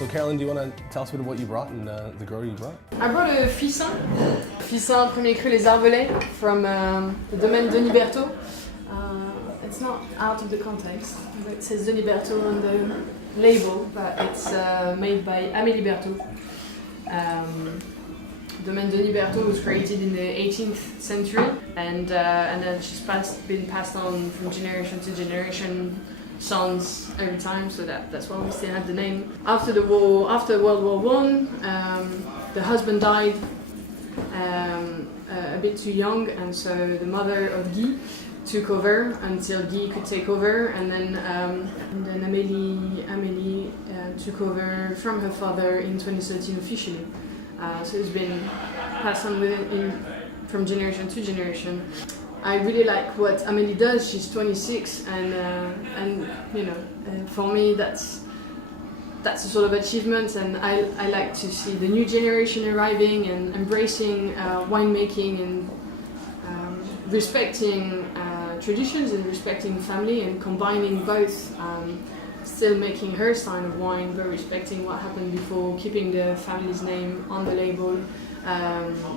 So Caroline, do you want to tell us a bit of what you brought and the grower you brought? I brought a Fixin. Fixin, premier cru les Arvelets from the Domaine Denis Berthaut. It's not out of the context. It says Denis Berthaut on the label, but it's made by Amélie Berthaut. Domaine Denis Berthaut was created in the 18th century, and then she's been passed on from generation to generation, sons every time. So that's why we still have the name. After the war, after World War I, the husband died a bit too young, and so the mother of Guy took over until Guy could take over, and then Amélie took over from her father in 2013 officially. So it's been passed on from generation to generation. I really like what Amélie does. She's 26, and you know, for me that's a sort of achievement, and I like to see the new generation arriving and embracing winemaking and respecting traditions and respecting family and combining both. Still making her style of wine, but respecting what happened before, keeping the family's name on the label.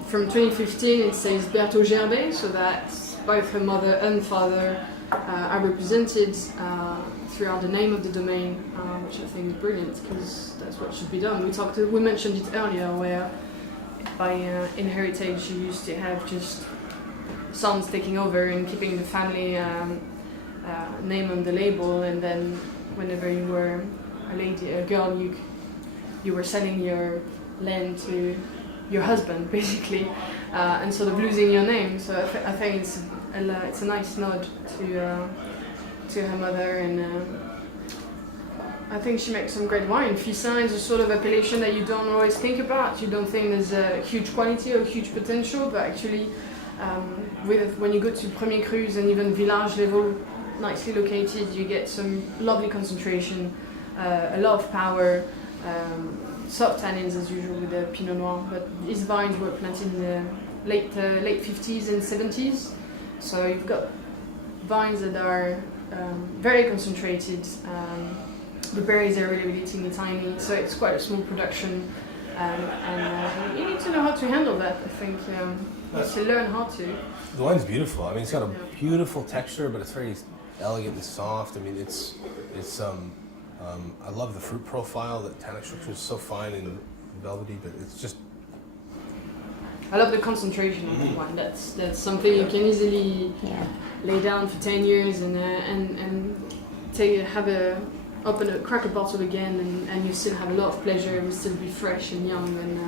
From 2015 it says Berthaut Gerbet, so that both her mother and father are represented throughout the name of the domain, which I think is brilliant, because that's what should be done. We mentioned it earlier, where by in heritage you used to have just sons taking over and keeping the family name on the label, and then whenever you were a girl, you were selling your land to your husband, basically, and sort of losing your name. So I think it's a nice nod to her mother, and I think she makes some great wine. Fixin is a sort of appellation that you don't always think about. You don't think there's a huge quality or huge potential, but actually, when you go to premier crus and even village level, nicely located, you get some lovely concentration, a lot of power, soft tannins as usual with the Pinot Noir. But these vines were planted in the late 50s and 70s, so you've got vines that are very concentrated. The berries are really teeny tiny, so it's quite a small production, and you need to know how to handle that. I think you need to learn how to. The wine's beautiful. I mean, it's got a beautiful texture, but it's very elegant and soft. I mean, it's I love the fruit profile. The tannic structure is so fine and velvety, but it's just. I love the concentration of the wine. That's something you can easily lay down for 10 years and crack a bottle again, and you still have a lot of pleasure. It will still be fresh and young and.